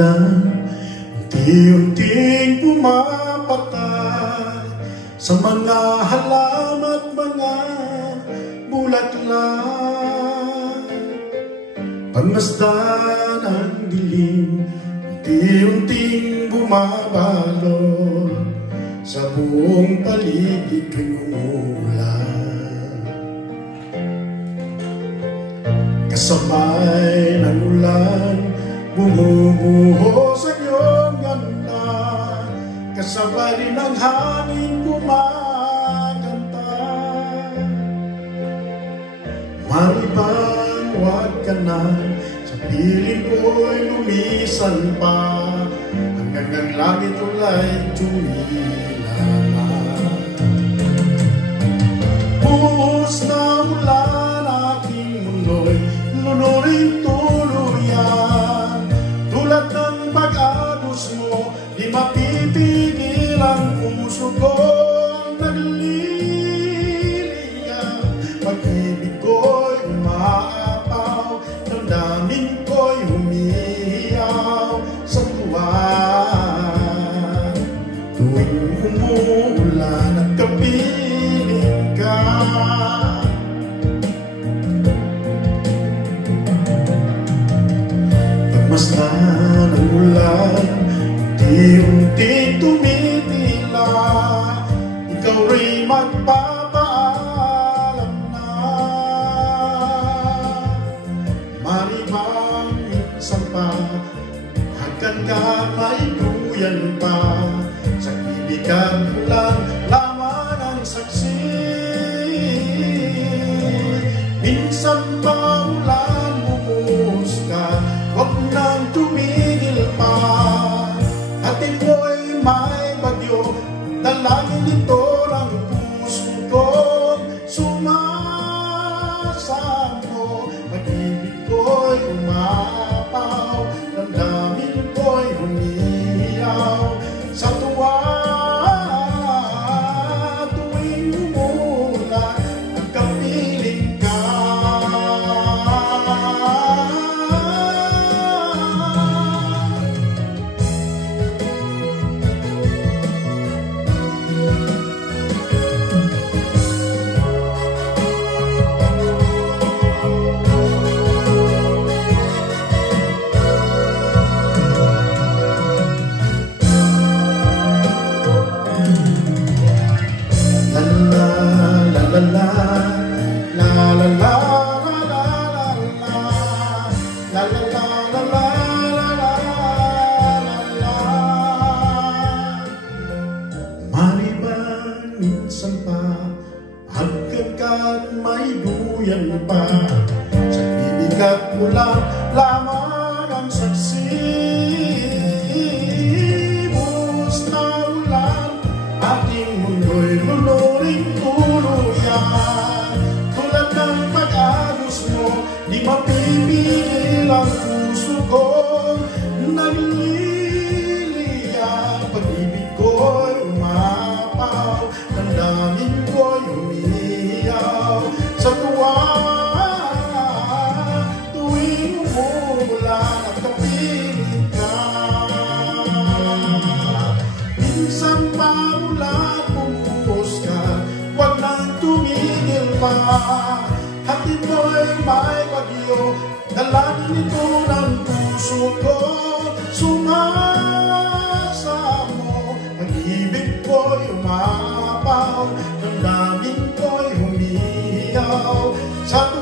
ulan, unti-unting pumapatay sa mga halaman at mga bulaklak. Pagmasdan ang dilim, unti-unting bumabalot sa buong paligid tuwing umuulan. Kasabay ng ulan, bumubuho sa iyong ganda, kasabay rin ang hangin kumakanta. Maribang huwag ka na, sa piling ko'y lumisan pa, hanggang ang langit ulay tumilala. Buhos na ulan, aking mundo'y lunurin tuluyan. Tulad ng pag-agos mo, di mapipigil ang puso ko. Nagliliyab, pag-ibig ko'y umaapaw, damdamin ko'y humihiyaw sa tuwa. Tuwing umuulan at kapiling ka, pagmasdan ang ulan, unti-unting tumitila, ikaw rin magpapaalam na. Maribang minsan pa, hanggang ka may duyan pa, sa kiligan ko lang lamang ang saksi. Minsan pa ulan, bumuhos ka, huwag nang tumigil pa. Atin mo'y may bagyo, dalangin nito ng puso ko. Sumasamo, pag-ibig ko'y umapaw, damdamin ko'y humihiyaw sa tuwa. Tuwing umulan at kapiling ka, maribang minsan pa, hanggang may duyan pa, sa pibigat mo lang lamang ang saksi. Buhos na ulan, ating mundo'y lunuring tuluyan. Tulad ng pag-agos mo, di mapipigil ang puso ko. Nagliliyab, pag-ibig ko'y umapaw, damdamin ko'y humihiyaw sa tuwa. Tuwing umulan at kapiling ka, minsan pa ulan, bumuhos ka, huwag nang tumigil pa. Hatid mo'y may bagyo, dalangin nito ng puso ko. Sumasamo, pag-ibig ko'y umapaw, damdamin ko'y humihiyaw sa tuwa.